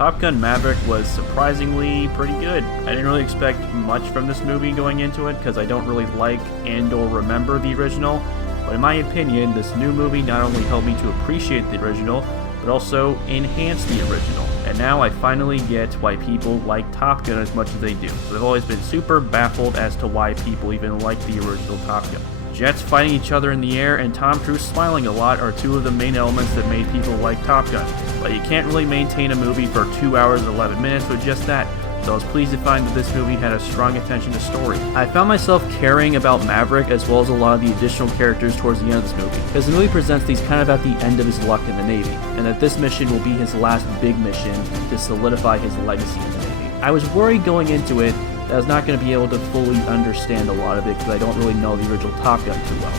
Top Gun Maverick was surprisingly pretty good. I didn't really expect much from this movie going into it because I don't really like and or remember the original, but in my opinion, this new movie not only helped me to appreciate the original, but also enhance the original. And now I finally get why people like Top Gun as much as they do. So I've always been super baffled as to why people even like the original Top Gun. Jets fighting each other in the air and Tom Cruise smiling a lot are two of the main elements that made people like Top Gun. But you can't really maintain a movie for 2 hours and 11 minutes with just that. So I was pleased to find that this movie had a strong attention to story. I found myself caring about Maverick as well as a lot of the additional characters towards the end of this movie, because the movie presents these kind of at the end of his luck in the Navy, and that this mission will be his last big mission to solidify his legacy in the Navy. I was worried going into it that I was not going to be able to fully understand a lot of it because I don't really know the original Top Gun too well.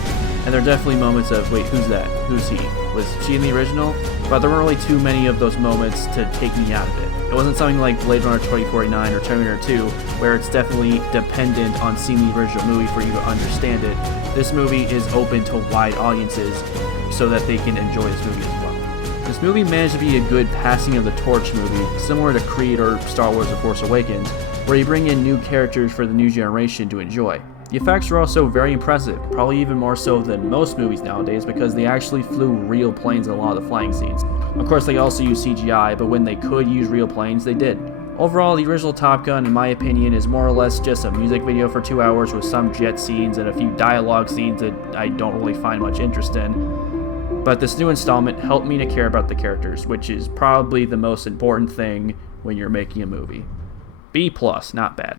And there are definitely moments of, wait, who's that? Who's he? Was she in the original? But there weren't really too many of those moments to take me out of it. It wasn't something like Blade Runner 2049 or Terminator 2, where it's definitely dependent on seeing the original movie for you to understand it. This movie is open to wide audiences so that they can enjoy this movie as well. This movie managed to be a good passing of the torch movie, similar to Creed or Star Wars The Force Awakens, where you bring in new characters for the new generation to enjoy. The effects were also very impressive, probably even more so than most movies nowadays because they actually flew real planes in a lot of the flying scenes. Of course, they also use CGI, but when they could use real planes, they did. Overall, the original Top Gun, in my opinion, is more or less just a music video for 2 hours with some jet scenes and a few dialogue scenes that I don't really find much interest in. But this new installment helped me to care about the characters, which is probably the most important thing when you're making a movie. B+, not bad.